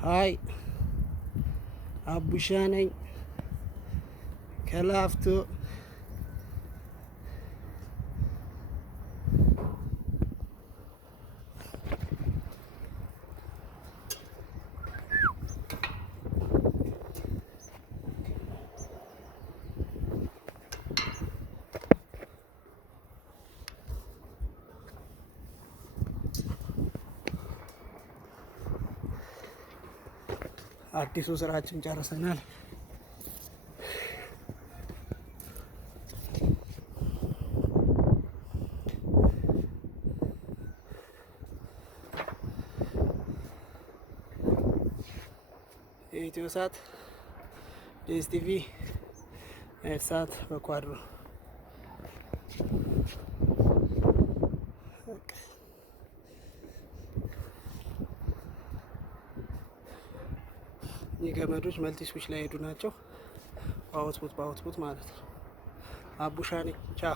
ሀይ አቡሻ ነኝ ከላፍቶ። አዲሱ ስራችን ጨርሰናል። የኢትዮ ሳት ዲኤስቲቪ ኤርሳት በኳድሮ የገመዶች መልቲ ስዊች ላይ ሄዱ ናቸው። በአውትፑት ማለት ነው። አቡሻኔ ቻ